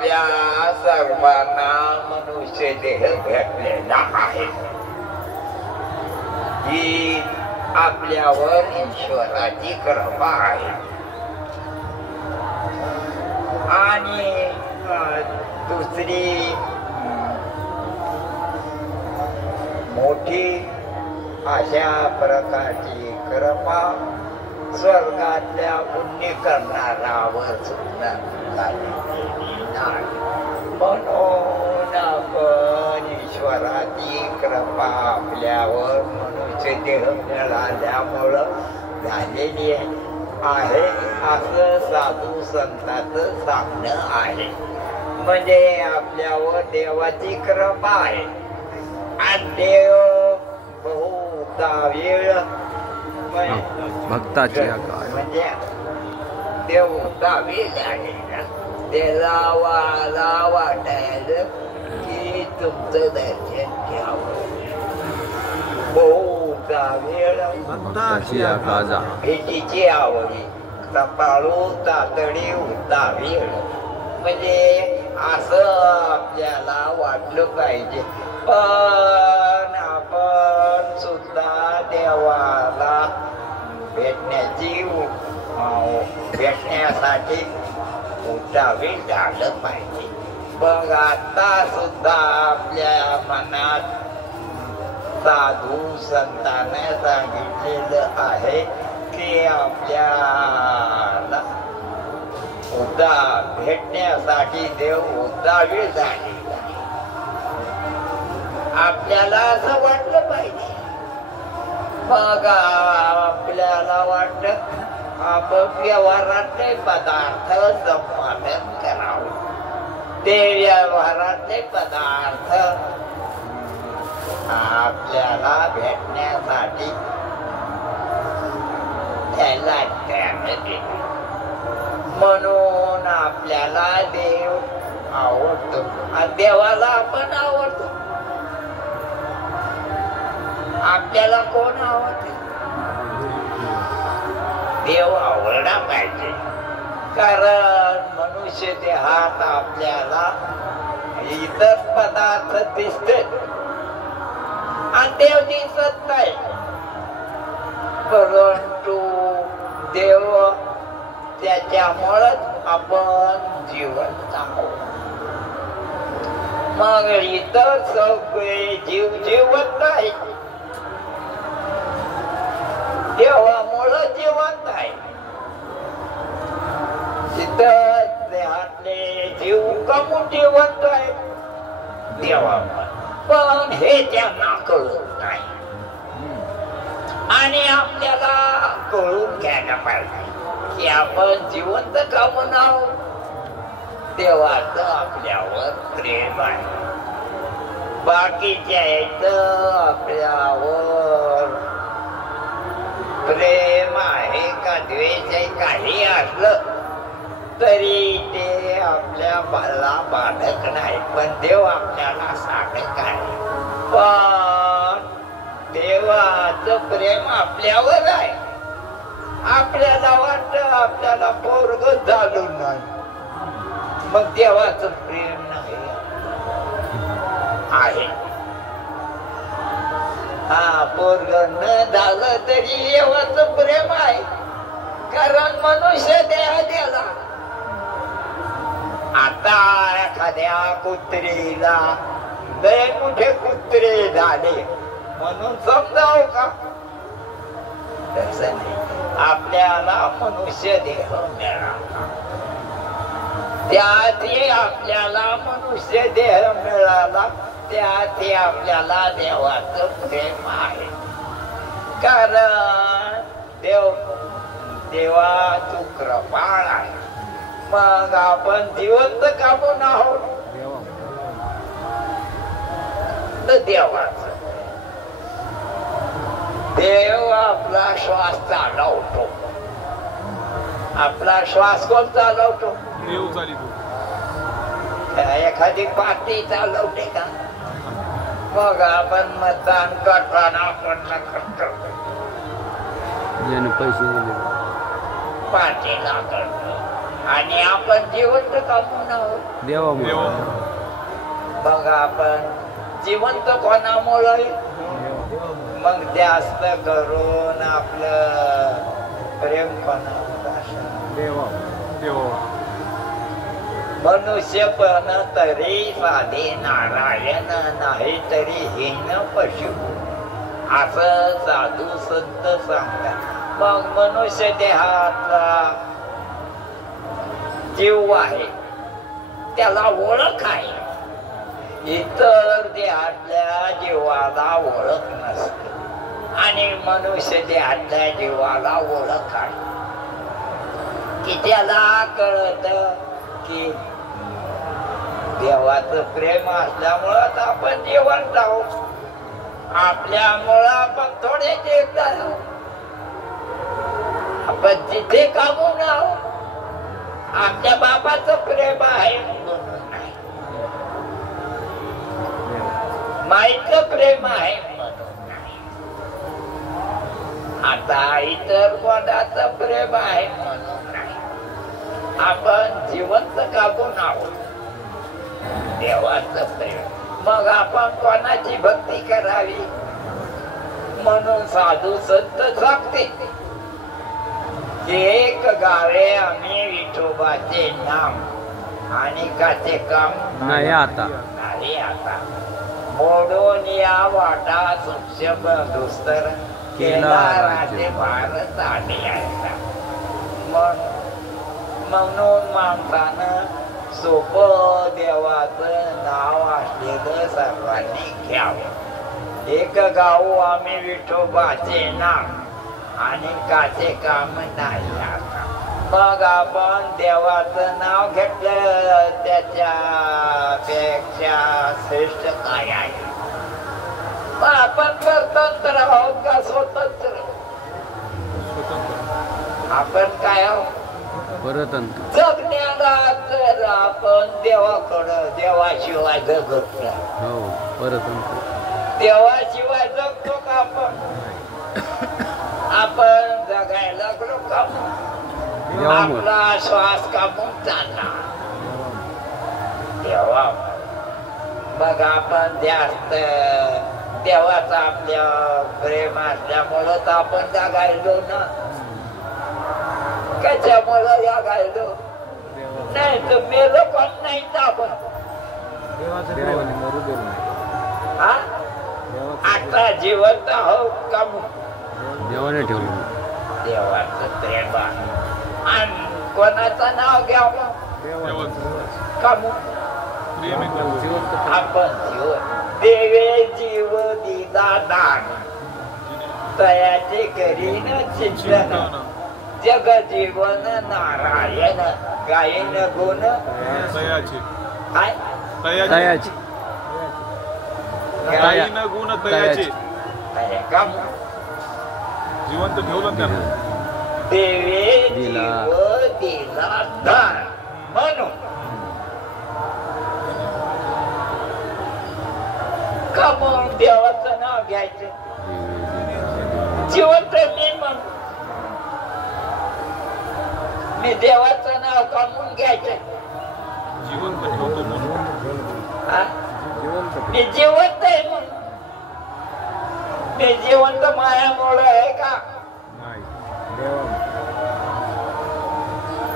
आपल्या सर्वांना मनुष्य देह भेटलेला आहे. ही आपल्यावर ईश्वराची कृपा आहे. आणि दुसरी मोठी अशा प्रकारची कृपा स्वर्गातल्या पुण्य करणाऱ्यावर सुद्धा झालेली नाही. म्हणून आपण ईश्वराची कृपा आपल्यावर मनुष्य देह मिळाल्यामुळं झालेली आहे असं साधू संतांचं सांगणं आहे. म्हणजे आपल्यावर देवाची कृपा आहे. आणि देव बहुता वेळ भक्ताची म्हणजे देव वेळ झालेला त्याला वाटायला की तुमचं दर्शन घ्यावं. बहुता वेळ भेटीची आवडी तपाळू तातडी होता वेळ. म्हणजे असं आपल्याला वाटलं पाहिजे. पण आपण सुद्धा देवाला भेटण्यासाठी उठावे झालं पाहिजे. मग आता सुद्धा आपल्या मनात साधू संतांनी सांगितलेलं आहे की आपल्याला भेटण्यासाठी देव उद्धावे झाले. आपल्याला असं वाटलं पाहिजे. मग आपल्याला वाटत आपण व्यवहारातले पदार्थ संपादन करावं. ते व्यवहारातले पदार्थ आपल्याला भेटण्यासाठी त्याला म्हणून आपल्याला देव आवडतो आणि देवाला आपण आवडतो. आपल्याला कोण आवडते? देव आवडला पाहिजे. कारण मनुष्य देहात आपल्याला इतर पदार्थ दिसते आणि देव दिसत नाही. परंतु देव त्याच्यामुळेच आपण जिवंत आहोत. मग इतर सगळे जीव जिवंत आहेत. देवामुळं जिवंत आहे. तिथं देहातले जीव कमून जिवंत आहे देवामुळे. पण हे त्यांना कळत नाही. आणि आपल्याला कळून घ्यायला पाहिजे की आपण जिवंत का म्हणावं. देवाचं आपल्यावर प्रेम आहे. बाकीच्या आपल्यावर प्रेम आहे का द्वेष आहे काही असलं तरी ते आपल्या बाला बाधक नाही. पण देव आपल्याला साधक आहे. पण देवाचं प्रेम आपल्यावर आहे. आपल्याला वाटतं आपल्याला पोरग झालं नाही मग देवाचं प्रेम नाही आहे. हा पोरग न झालं तरी देवाचं प्रेम आहे. कारण मनुष्य देह दिला. आता एखाद्या कुत्रीला लय मोठे कुत्रे झाले म्हणून समजावं का? तसं नाही. आपल्याला मनुष्य देह मिळाला त्यातही आपल्याला मनुष्य देह मिळाला त्यातही आपल्याला देवाचं प्रेम आहे. कारण देवा तू कृपाळ आहे. मग आपण जिवंत का म्हणून आहोत तर देवाचं. देव आपला श्वास चालवतो. आपला श्वास कोण चालवतो? एखादी पार्टी चालवते का? मग आपण मतदान करताना आपण करतो पैसे पार्टीला करतो. आणि आपण जिवंत कामून आहोत देवामुळे. मग आपण जिवंत कोणामुळे मग जास्त करून आपलं प्रेम कोणावर मनुष्य पण तरी साधे नारायण नाही तरी हीन पशु असं साधू संत सांगतात. मग मनुष्य देहातला जीव आहे त्याला ओळख आहे. इतर देहातल्या जीवाला ओळख नसते आणि मनुष्य देहातल्या जीवाला ओळख आहे की त्याला कळत की देवाचं प्रेम असल्यामुळं आपण जिवंत आहोत. आपल्यामुळं आपण थोडे जीवित आहोत. आपण जिथे कामून आहोत आपल्या बाबाचं प्रेम आहे म्हणून नाही, माईचं प्रेम आहे म्हणून नाही. आता इतर कोणाचं प्रेम आहे म्हणून नाही. आपण जिवंत कामून आहोत देवाचं प्रेम. मग आपण कोणाची भक्ती करावी म्हणून साधू संत सांगते एक गावे आम्ही विठोबाचे नाम आणि काचे काम नाही आता मोडून या वाटा सूक्ष्म दुस्तर केला राजे भारत आले आहे. म्हणून माणसानं सोपं देवाचं नाव असलेलं सर्वांनी घ्यावं. एक गाव आम्ही विठोबाचे नाम आणि काचे काम नाही आता. मग आपण देवाचं नाव घेतलं त्याच्यापेक्षा श्रेष्ठ काय आहे. मग आपण परतंत्र आहोत का स्वतंत्र? आपण काय आहोत परतंत्र. जगण्याला तर आपण देवाकडं देवाशिवाय जगत नाही. हो परतंत्र. देवाशिवाय जगतो का आपण? आपण जगायला लागलो का? आपला श्वास कापून चालला देवा. मग आपण जास्त देवाचा आपल्या प्रेम असल्यामुळं तर आपण जगायलो ना. कशामुळं जगायलो नाही तर मेलो पण नाही तर आपण आता जिवंत आहोत का? देवाने ठेवलं. देवाचं प्रेम आणि कोणाचं नाव घ्यावं का? आपण जीव देवे जीव दिला दान तयाचे करीन चिंतन जग जीवन नारायण गायन गुण काय तयाची गायन गुण तयाचे काम जिवंत ठेवलं त्यांना. देवे जीव दिला दान म्हणून का म्हणून देवाचं नाव घ्यायचं. जिवंत मी म्हणून मी देवाचं नाव काढून घ्यायचं. जिवंत ठेवतो म्हणून मी जिवंत आहे म्हणून. मी जिवंत मायामुळे आहे का?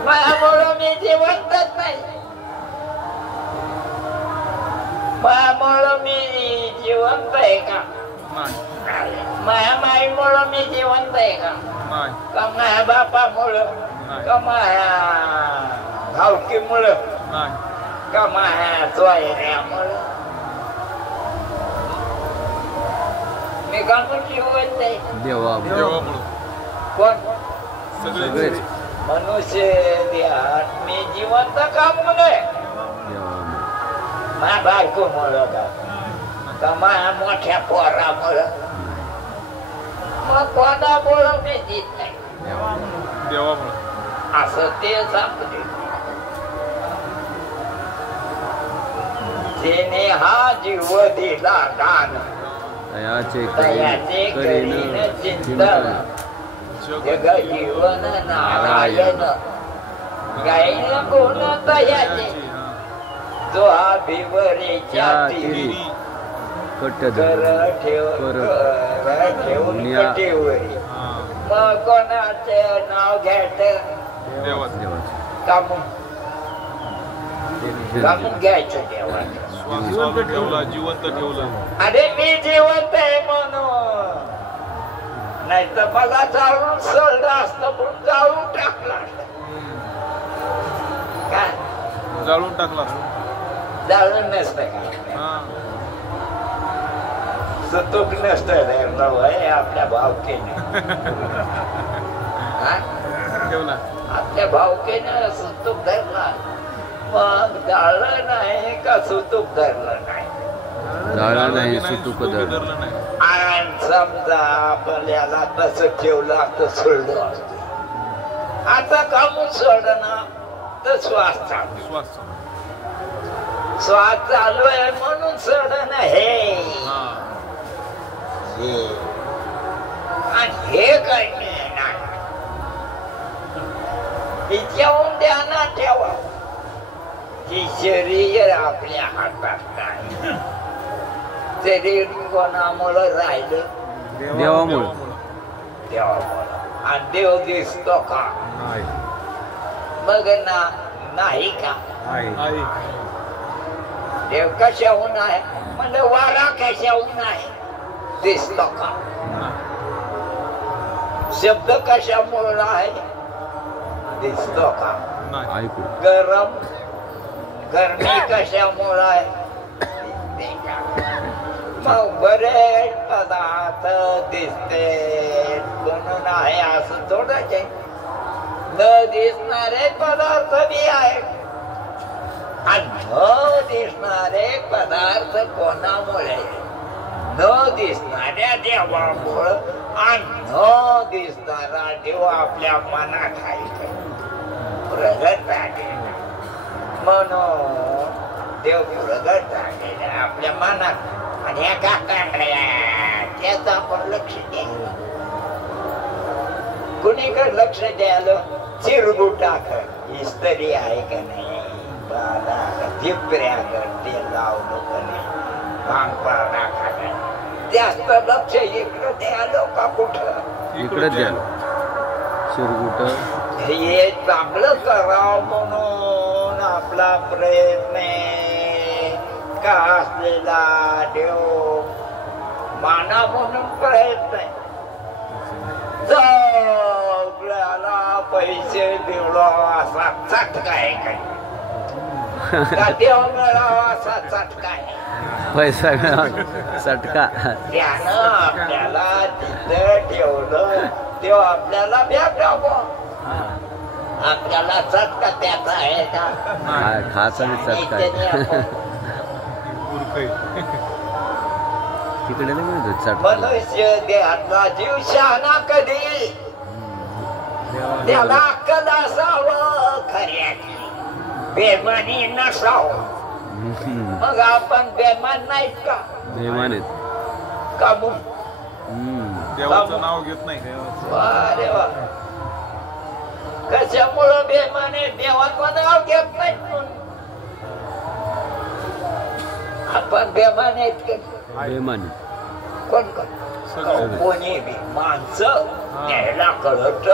मायामुळं मी जिवंतच नाही. मायामुळं मी जिवंत आहे का? माया माईमुळं मी जिवंत आहे का? का माया बापामुळं का माया भावकीमुळं का माया सोयऱ्यामुळं मी काढून जिवंत आहे. देवामुळे कोण? सगळेच मनुष्य देहात मी जिवंत का मुळे माझ्या बायको मुळे का माझ्या मोठ्या पोरामुळं मग कोणामुळं मी जीत नाही. असं ते सांगते. तिने हा जीव दिला दान तयाचे करीन चिंतन जग जीवन नारायण गायन गुण तयाचे जो हा भिवरेच्या तिरी कट कर ठेवून कटेवरी मग कोणाचे नाव घ्यायच कामून घ्यायचं देवाचं जिवंत ठेवला अरे मी जिवंत आहे म्हणून नाही तर मला जाळून सोडलं असतं पण जाळून टाकला काय जाळून टाकला जाळून नसतं का सुतूक नसतं आपल्या भावकीने ठेवला आपल्या भावकीने सुतूक धरला मग जाळलं नाही का सुतूक धरलं नाही जाळलं नाही सुतूक धरलं नाही आणि समजा आपल्याला तसं ठेवलं तर सोडलं असतं आता कामून सोडणं तर श्वास चालू श्वास चालू आहे म्हणून सोडणं हे आणि हे काही नाही हिच्याहून ध्यानात ठेवा की शरीर आपल्या हातात नाही शरीर कोणामुळे राहिलं देवामुळे देवामुळे आणि देव दिसतो का मग नाही का देव कशाहून आहे म्हणजे वारा कशाहून आहे दिसतो का शब्द कशामुळे आहे दिसतो का गरम गरमी कशामुळे आहे दिसते का मग बरेच पदार्थ दिसते म्हणून आहे असं थोडंच आहे न दिसणारे पदार्थ बी आहेत आणि न दिसणारे पदार्थ कोणामुळे न दिसणाऱ्या देवामुळं आणि न दिसणारा देव आपल्या मनात आहे प्रगट आहे म्हणून देव प्रगट आहे आपल्या मनात आणि ह्या काकांड्या त्याचं आपण लक्ष द्यायला कुणीकडे लक्ष द्यायला चिरगुटाकडे इस्त्री आहे का नाही जिपऱ्याकडे ते लावलं का नाही भांगपाळा खाणे जास्त लक्ष इकडं द्यायला का कुठं इकडे द्याल शिरगुट हे चांगलं करावं म्हणून आपला प्रयत्न का असलेला देव माना म्हणून प्रयत्न आहे सगळ्याला पैसे मिळवा असा चटका आहे काही देव मिळावा असा चटका आहे पैसा मिळावा चटका त्यानं आपल्याला तिथं ठेवलं तेव्हा आपल्याला भेटावं आपल्याला चटका त्याचा आहे का खाचा चटका तिकडे नाही म्हणत चटका मनुष्य देहातला जीव शहाणा कधी त्याला अक्कल असावं खऱ्याची बेमानी नसावं मग आपण बेमान नाहीत का बेमान आहेत का देवाचं नाव घेत नाही अरे वा कशामुळं बेमान आहे देवाचं नाव घेत नाही आपण बेमान आहेत का बेमान कोण कोणी बी माणसं त्याला कळत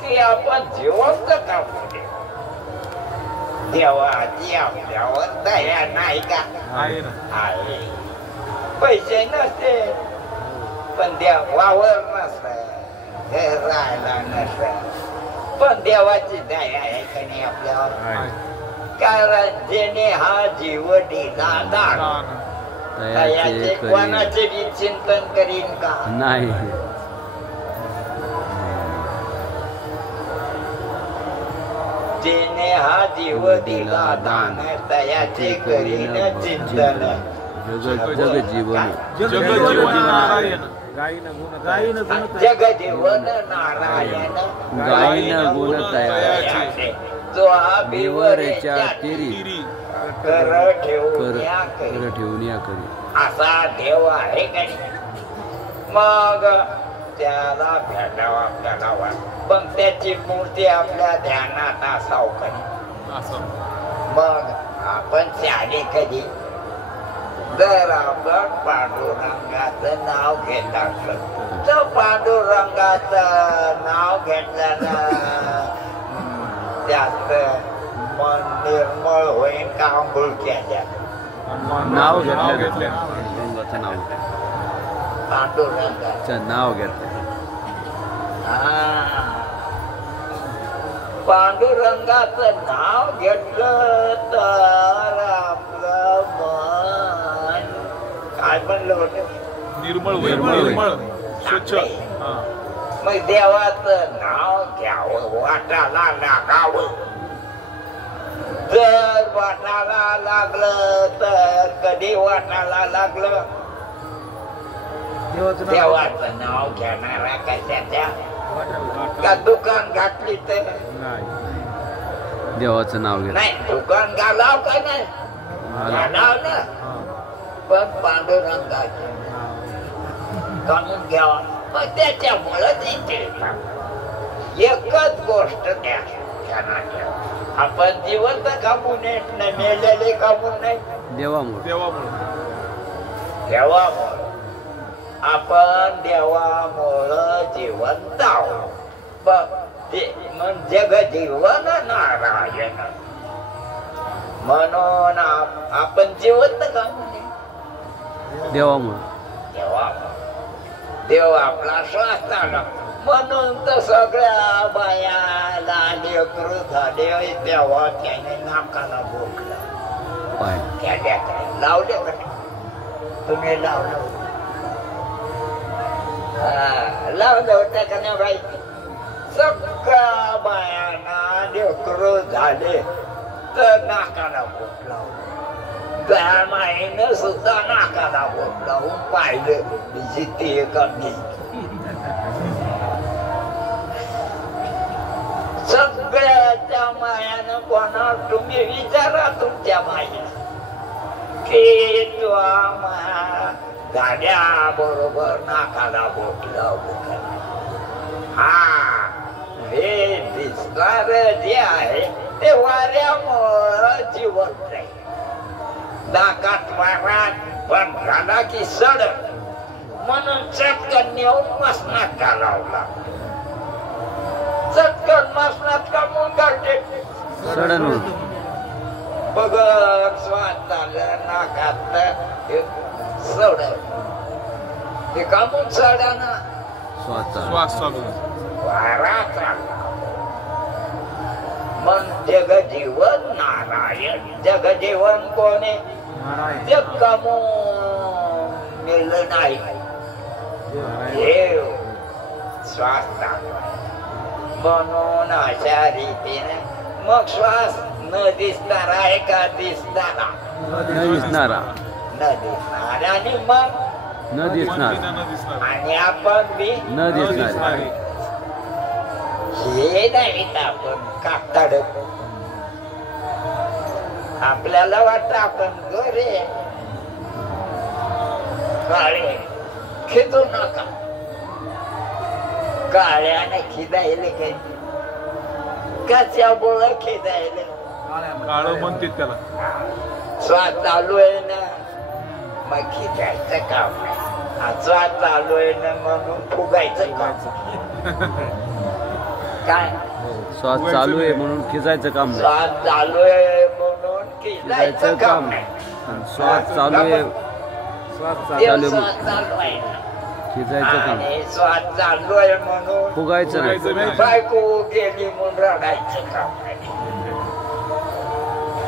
की आपण जिवंत का पुढे देवाची आपल्यावर दया नाही का आहे पैसे नसते पण देव वावर नसत हे राहायला नसत पण देवाची दया आहे का नाही आपल्यावर कारण जेणे हा जीव दिला दान दयाचे कोणाचे बी चिंतन करीन का नाही जेणे हा जीव दिला दान दयाचे करीन चिंतन जग जीवन जगजीवन नारायण गायीन गुण तयाचे जो हा भिवरेच्या तिरी कर कर ठेवून या करी असा देव आहे का मग त्याला भेटावा आपल्याला वाट पण त्याची मूर्ती आपल्या ध्यानात असावं कधी असं मग आपण शाळे कधी जर आपण पांडुरंगाचं नाव घेत असत तर पांडुरंगाचं नाव घेतल्यानं त्यात मन निर्मळ होईल का आंघोळ केल्या नाव घेतलं घेतलं नाव पांडुरंगाचं नाव घेतलं पांडुरंगाचं नाव घेतलं तर आपलं मन काय म्हणलं होतं निर्मळ होईल निर्मळ स्वच्छ हा. मग देवाचं नाव घ्यावं वाटाला लागावं जर वाटाला लागलं तर कधी वाटाला लागलं देवाचं नाव घेणारा कशाच्या का दुकान घातली तर देवाचं नाव घेत नाही दुकान घालाव का नाही घालाव ना पण पांडुरंगाचं काढून घ्यावा मग त्याच्यामुळं एकच गोष्ट त्या आपण जिवंत कामून नाही मेलेले कामून नाही देवामुळे देवामुळं आपण देवामुळं जिवंत आहोत जग जीवन नारायण म्हणून आपण जिवंत कामून देवामुळे देव आपला श्वास आला म्हणून तर सगळ्या बायाला लेकरू झाले तेव्हा त्याने नाकाला बोकला त्या लावले का तुम्ही लावलं लावलं होतं का नाही बाई सगळ्या बायांना लेकरू झाले तर नाकाला बोट लावलं त्या माईनं सुद्धा नाकाला बोट लावून पाहिलं जिथे कमी सगळ्याच्या मायानं कोणा तुम्ही विचारा तुमच्या माया की तू आम्हा गाड्या बरोबर नाकाला बोट लावलं हा हे दिसणार जे आहे ते वाऱ्यामुळं जिवंत आहे नाकात वारात पण झाला की सड म्हणून चटकन नेऊन मसनात घालावला चटकन मसनात कामून काढते बघ स्वाद झालं नाकात सड ते कामून सडा ना श्वास चालू वारा चालला मन जगजीवन नारायण जगजीवन कोणी जग कामून मिळलं नाही देव श्वास चालवाय म्हणून अशा रीतीने मग श्वास न दिसणार आहे का दिसणारा न दिसणारा न दिसणार आणि मग न दिसणार आणि आपण बी न दिसणार हे नाही आपण कापताड आपल्याला वाटत आपण गोरे काळे खिदू नका काळ्याने खिदायले काही कशामुळं खिदायले काळ म्हणते त्याला स्वाद चालू आहे ना मग खिदायचं काम नाही स्वाद चालू आहे ना म्हणून फुगायचं काम काय श्वास चालू आहे म्हणून खिचायचं काम नाही श्वास चालू आहे म्हणून खिदायचं काम नाही श्वास चालू आहे चालू आहे खिचायचं काम श्वास चालू आहे म्हणून फुगायचं नाही बायको गेली म्हणून रडायचं काम नाही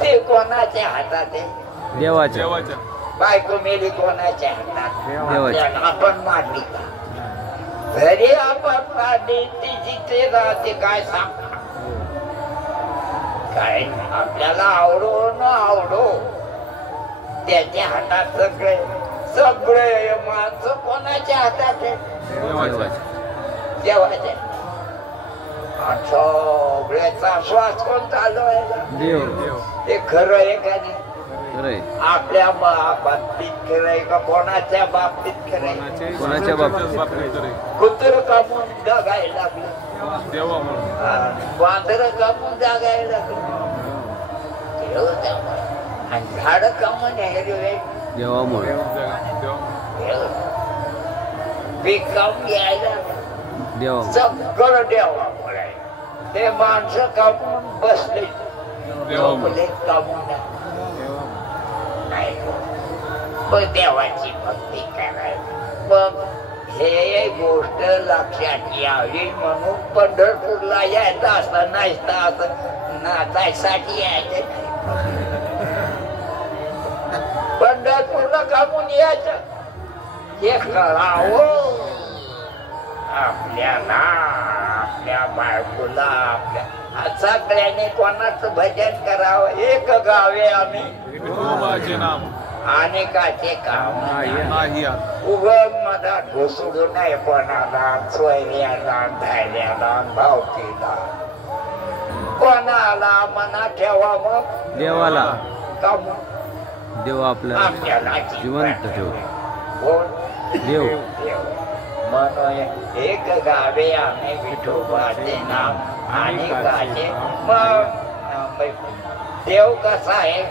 ते कोणाच्या हातात आहे देवाच्या बायको मेली कोणाच्या हातात देवाच्या आपण मारली का तरी आपण मारली ती जिथे राहते काय सांग काय आपल्याला आवडो न आवडो त्याच्या हातात सगळे सगळे माणसं कोणाच्या हातात आहे देवाच्या सगळ्याचा श्वास कोण चालू आहे देव ते खरं आहे का नाही खरंय आपल्या बाबतीत खरंय का कोणाच्या बाबतीत खरंय? कोणाच्या बाबतीत? कुत्र कामून जगायला लागलं, देवा म्हणून वांदर कामून जगायला लागलं, आणि झाड कामून हिरवे देवामुळे पीक कामून घ्यायला देवा सगळं देवामुळे. ते माणसं कामून बसले, झोपले कामून नाही. पण देवाची भक्ती करायची. मग हे गोष्ट लक्षात यावी म्हणून पंढरपूरला यायचं असं नाही असं नाचायसाठी यायचं नाही. पंढरपूरला कामून यायचं हे कळावं आपल्याला, आपल्या बायकोला, आपल्या सगळ्यांनी कोणाचं भजन करावं. एक गावे आम्ही विठोबाचे नाम अनेकाचे काम नाही उगम मधात घुसडू नाही कोणाला, सोयऱ्याला, धायऱ्याला, भावकीला, कोणाला मना ठेवा. मग देवाला काम देव आपल्याला आपल्याला जिवंत ठेव. कोण देव म्हणून एक गावे आम्ही विठोबाचे नाम अनेकाचे. मग देव कसा आहे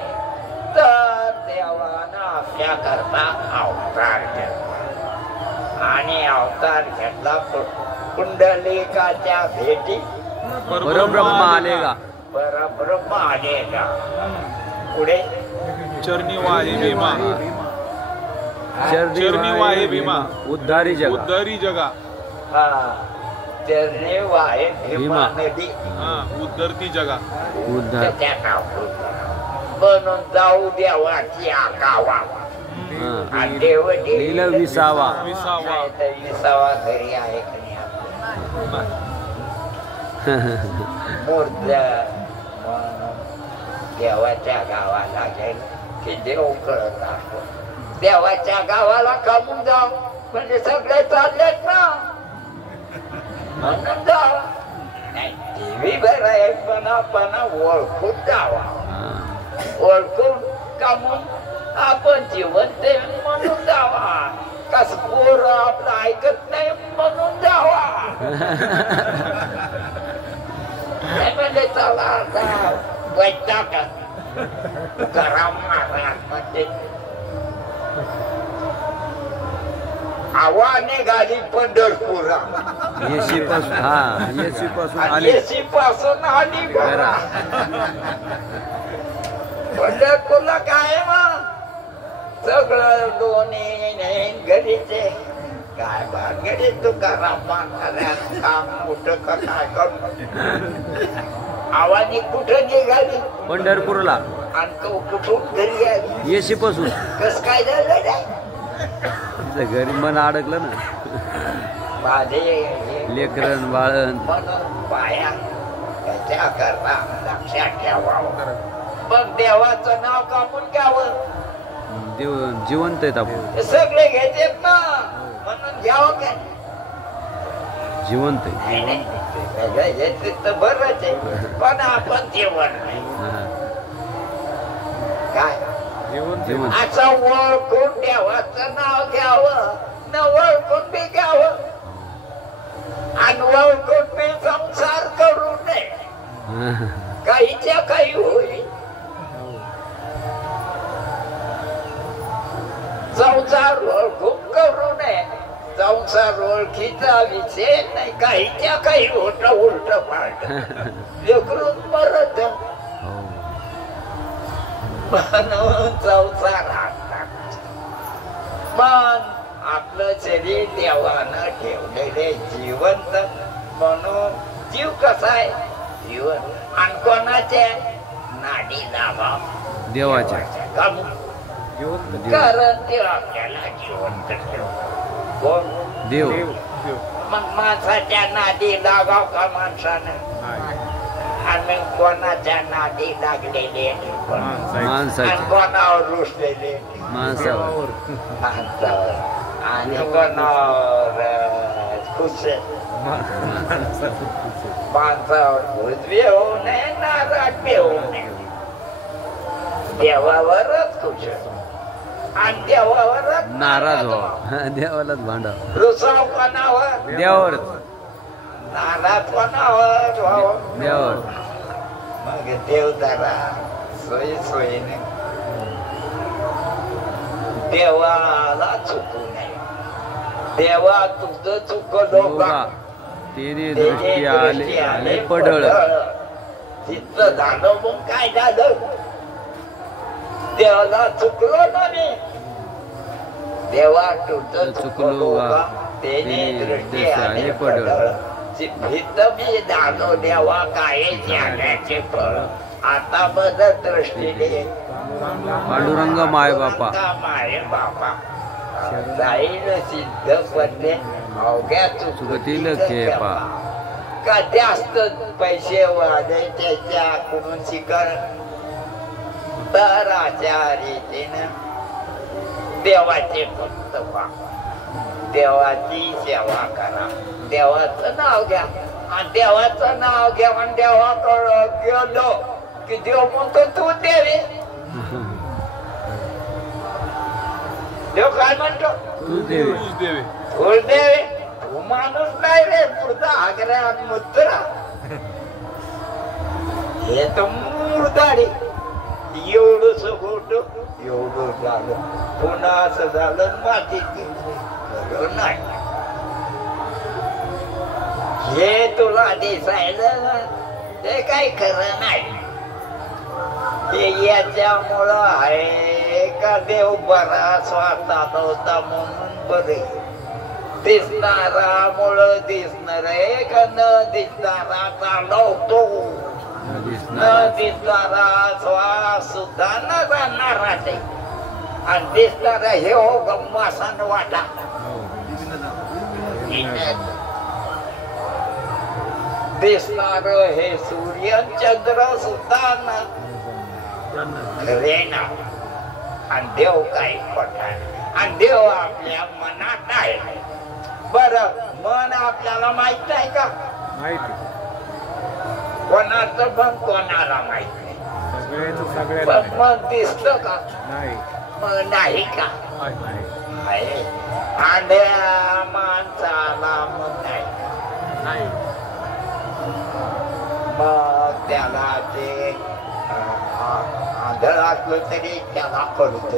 तर देवानं आपल्या करता अवतार घेतला, आणि अवतार घेतला पुंडलिकाच्या भेटी परब्रह्म आलेगा. परब्रह्म आलेगा. पुढे चरणी वाहे भीमा, चरणी वाहे भीमा, उद्धारी जगा. उद्धारी जगा. हा चरणी वाहे भीमा नदी, उद्धरती जगा. उद्धार त्या नाव म्हणून जाऊ देवाची आकावा, आणि देव लीला विसावा. विसावा. विसावा घरी आहे का नाही मूर्त देवाच्या गावाला गेलं की देव कळत असतो. देवाच्या गावाला कामून जाऊ म्हणजे सगळे चाललेत ना म्हणून जाव. टीव्ही बर आहे पण ओळखून जावा. ओळखून कामून आपण जिवंत म्हणून जावा. कस पोर आपलं ऐकत नाही म्हणून जावा. म्हणजे चला आता वैतागत तुकाराम महाराज म्हणजे आवा निघाली पंढरपुरा. येशी पासून येशी पासून आली. येशी पासून आली घरा. पंढरपूरला काय मग सगळं दोन्ही घरीचे काय भानगडी तुकाराम महाराज काम कुठं का काय करून आवानी कुठं निघाली पंढरपूरला, आणि कुठून घरी आली. येशी पासून कस काय झालं नाही घरी मन अडकलं ना. माझे लेकरन बाळन म्हणून पाया त्याच्या करता लक्षात ठेवावं. मग देवाचं नाव कापून घ्यावं. देव जिवंत आहेत आपण. ते सगळे घेतात ना म्हणून घ्यावं काय. जिवंत आहे. सगळे घेतले तर बरंच आहे, पण आपण जेवण नाही काय जिवंत. असं ओळखून देवाचं नाव घ्यावं, न ओळखून बी घ्यावं, आणि ओळखून बी संसार करू नये. काहीच्या काही होईल. संसार ओळखून करू नये. संसार ओळखीचा विषय नाही. काहीच्या काही होत उलट पालट लेकरून परत म्हणून संसार हातात. मन आपलं शरीर देवानं ठेवलेले जिवंत म्हणून जीव कसा आहे जीवन. आणि कोणाच्या नाडी लावा देवाच्या. कारण ते आपल्याला जिवंत ठेवतो. कोण देव. मग माणसाच्या नादी लागाव का माणसानं. आणि कोणाच्या नादी लागलेले माणसाच्या. आणि कोणावर रुसलेले माणसावर. माणसावर. आणि कोणावर खुश माणसावर खुश बी होऊ नये नाराज बी होऊ नये. देवावरच खुश आणि देवावरच नाराज हो देवालाच भांडा रुसाव कोणावर देवावरच नाराज कोणावर भाऊ देवावर मग देव जरा सोयीने देवाला चुकू नये देवा तुझं चुकलो का तिने दृष्टी आले आले पडळ तिथं झालं मग काय झालं देवाला चुकलो ना मी देवा तुझं चुकलो का त्याने दृष्टी आले पडळ भीत मी झालो देवा काय जाण्याचे फळ आता बद दृष्टीने पांडुरंग माय बापा माय बापा जाईल सिद्ध पडले अवघ्या सुगतील खेपा का जास्त पैसे वाढे त्याच्याकडून शिकण तर अशा रीतीनं देवाचे भक्त व्हा देवाची सेवा करा देवाचं नाव घ्या आणि देवाचं नाव घ्या आणि देवाकडं गेलो की देव म्हणतो तू देवी देव काय म्हणतो तू देवी देवे तू देवी तू माणूस नाही रे मुर्दा आग्रा मुद्रा हे तर मुर्दाडी एवढं सगोट एवढं झालं पुन्हा असं झालं माती खरं नाही हे तुला दिसायला ते काही खरं नाही ते याच्यामुळं आहे का देव बरा स्वतः नव्हता म्हणून बरे दिसणारा मुळं दिसणार आहे का न दिसणारा चालवतो न दिसणारा श्वास सुद्धा न जाणारा ते आणि दिसणारा हे हो गम्मासन वाटा दिसणार हे सूर्य चंद्र सुद्धा न खरे ना आणि देव काही खोटा आणि देव आपल्या मनात आहे बर मन आपल्याला माहित आहे का कोणाचं पण कोणाला माहित नाही पण मग दिसत का मग नाही का आहे आंध्या माणसाला मग नाही मग त्याला ते आंधळ असलं तरी त्याला कळत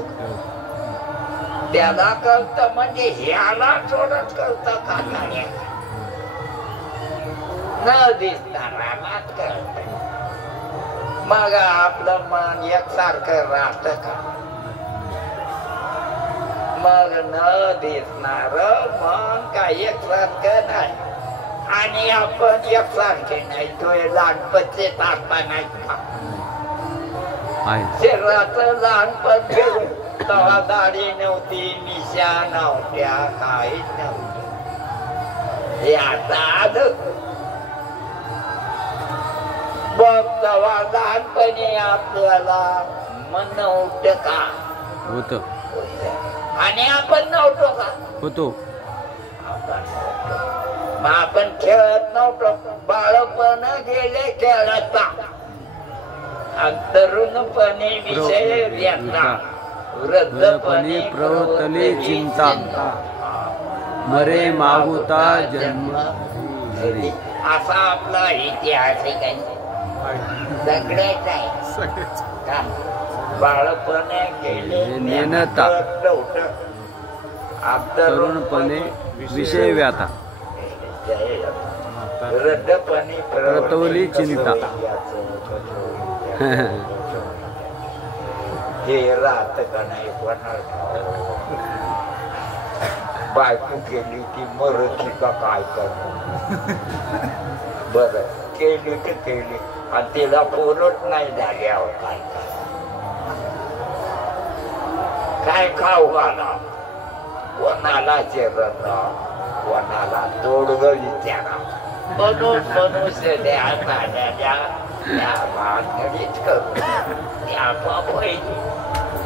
त्याला कळत म्हणजे ह्याला सोडत कळत का नाही न दिसणारालाच कळत मग आपलं मन एकसारखं राहत का मग न दिसणार मन काय एकसारखं नाही आणि आपण एकसारखे नाही तो लहानपणचे तारपा नाही का शरीराचं लहानपण गेलं तेव्हा दाढी नव्हती मिशा नव्हत्या काहीच नव्हतं हे आता आलं बघ तेव्हा लहानपणी आपल्याला मन नव्हतं का होत आणि आपण नव्हतो का होतो मग आपण खेळत नव्हतो बाळपण गेले खेळता तरुणपणे विषय व्यथा वृद्धपणे प्रवर्तले चिंता मरे मागुता जन्म असा आपला इतिहास आहे काही सगळ्याच आहे का बाळपणे गेले नेनता तरुणपणे विषय व्याथा वृद्धपणे प्रतवली चिंता हे राहत का नाही बायको केली की मरती का काय कर बर केली की केली आणि तिला पोरच नाही झाल्यावर काय खाऊ घाला कोणाला चिरत कोणाला तोडगं विचारा म्हणून मनुष्य द्या खाण्याच्या त्या भानगडीच करू त्या पाहिजे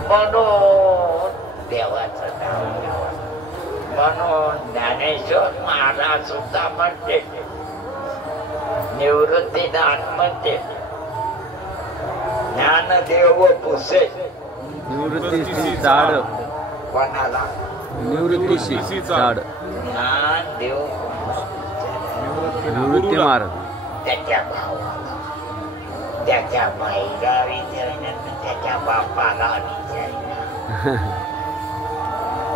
म्हणून देवाचं नाव घ्यावं म्हणून ज्ञानेश्वर महाराज सुद्धा म्हणते निवृत्तीनाथ म्हणते ज्ञान ज्ञानदेव पुसे निवृत्तीशी झाड कोणाला निवृत्तीशी झाड ज्ञानदेव निवृत्ती महाराज त्याच्या भावाला त्याच्या बाईला विचारण्यात त्याच्या बापाला विचारण्यात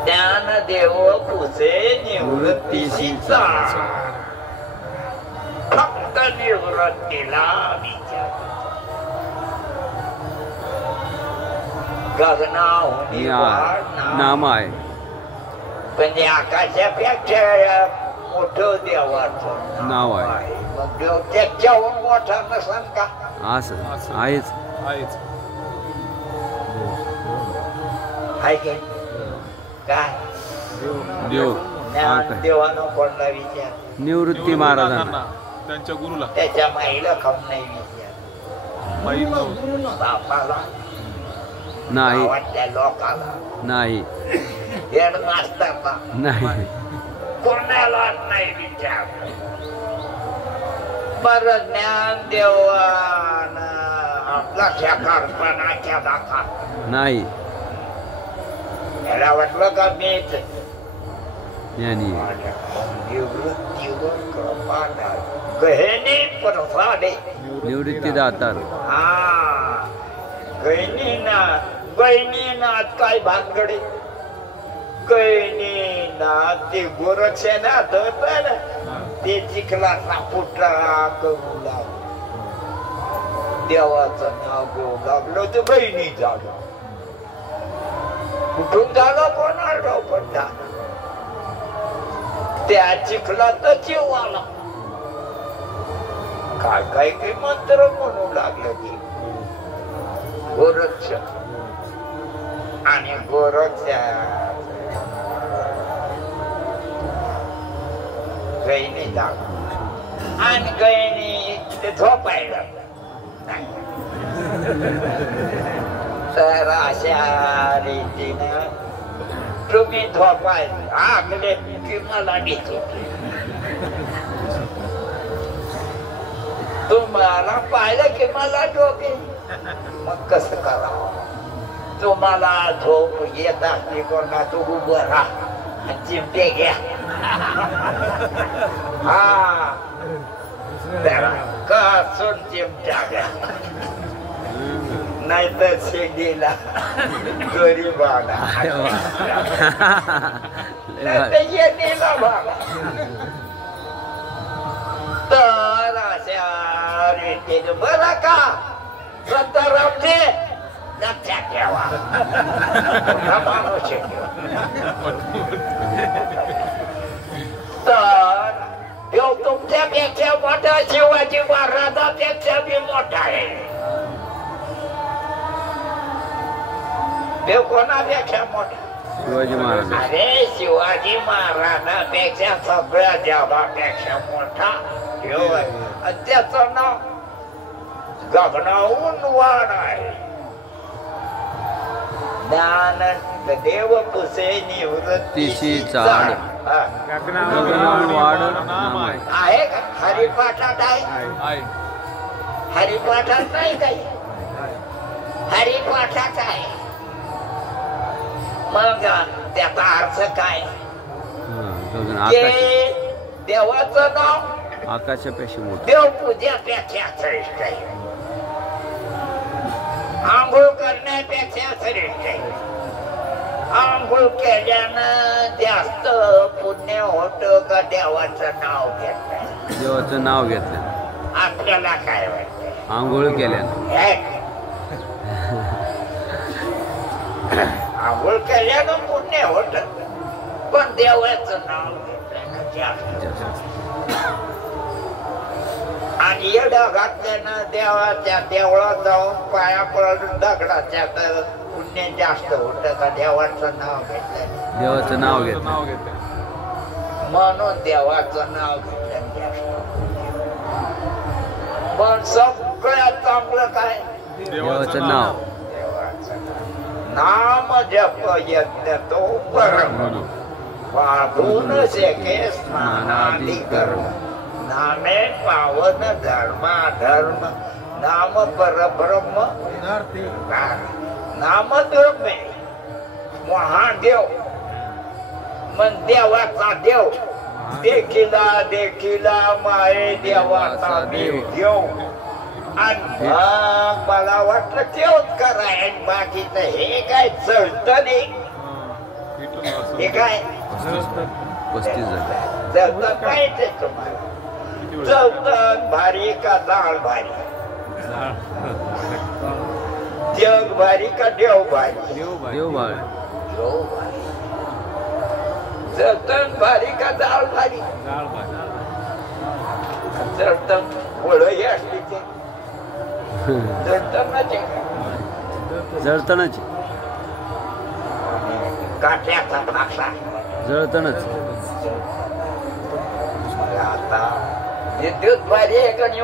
ज्ञानदेव पुसे निवृत्तीशी झाड फक्त निवृत्तीला विचार गगनाहून नाम आहे म्हणजे आकाशापेक्षा मोठं देवाचं नाव आहे. मग देव त्याच्याहून मोठा नसन का असं आहेच आहेच. आहे की काय देव देवानं कोणला विचार निवृत्ती महाराजांना त्यांच्या गुरुला त्याच्या माईला खाऊन नाही विचार माहीत नव्हतं. बापाला नाही गावातल्या लोकाला नाही हेड मास्टरला नाही कोणाला नाही विचार बर ज्ञान देवानं लक्ष्या कल्पनाच्या दाखा नाही याला वाटलं का मीच ज्ञानी निवृत्तीवर कृपा गहिनी प्रसादे निवृत्ती दातार हा गहिनीनाथ काय भानगडे गहिनीनाथ ते गोरक्षनाथ होत ना ते चिखलाचा पुटळा करू लागलो देवाचं नाव घेऊ लागलो तर बहिणी झालो कुठून झालं कोणाला पण झालं त्या चिखलात जीव आला काय काय काही मंत्र म्हणू लागलं की गोरक्ष आणि गोरक्ष गहिनी जाग आणि गहिनी ते झोपायला तर अशा रीतीनं तुम्ही झोपायला आगले की मला घेतो तुम्हाला पाहिलं की मला डोके मग कसं करावं तुम्हाला झोप येत असली कोणा तू उभं राहा चिमटे घ्या हा कसून चिमटा घ्या नाही तर शेंडीला गरीबाला शेंडीला भागा तर अशा रीतीने बरं का सत्तरमचे लक्षात ठेवा माणूस तर देव तुमच्यापेक्षा मोठा शिवाजी महाराजापेक्षा बी मोठा आहे देव कोणापेक्षा मोठा शिवाजी महाराज अरे शिवाजी महाराजापेक्षा सगळ्या जगापेक्षा मोठा देव आहे आणि त्याचं नाव गगनाहून वाढ आहे ज्ञान देव पुसे निवृत्तीशी झाड गगनाहून वाढ नाम आहे आहे का हरिपाठात आहे आहे. हरिपाठात नाही काही हरिपाठात आहे मग त्याचा अर्थ काय आकाश देवाचं नाव आकाशापेक्षा मोठं देव पूजापेक्षा श्रेष्ठ आहे आंघोळ करण्यापेक्षा श्रेष्ठ आहे आंघोळ केल्यानं जास्त पुण्य होत का देवाचं नाव घेतलं देवाचं नाव घेतलं आपल्याला काय वाटतं आंघोळ केल्यानं आंघोळ केल्यानं पुण्य होत पण देवाचं नाव घेतल्यानं जास्त आणि येडा घातल्यानं देवाच्या देवळात जाऊन पाया पडून दगडाच्या तर पुण्य जास्त होत का देवाचं नाव घेतलं देवाचं नाव घेतलं नाव घेतलं. म्हणून देवाचं नाव घेतलं जास्त पण सगळ्यात चांगलं काय देवाचं नाव देवाचं नाम जप यज्ञ तो परम पाठून शेके स्नानादी कर्म नामे पावन धर्म नाम परब्रह्म नाम द्रव्य महादेव मन देवाचा देव देखिला देखिला माये देवाचा देव घेऊ आणि मला वाटलं तेच कराय बाकीचं हे काय चढतं नाही हे काय 35 झाले. चढतं माहिती तुम्हाला चौथं भारी का डाळ भारी जग भारी का देव भारी देव बाळ देव भारी चौथं भारी का डाळ भारी चढतं वळही असली ते चढतानाचे जळतणाची काट्याचा भाषा जळतणच आता विद्युत भारी आहे का नाही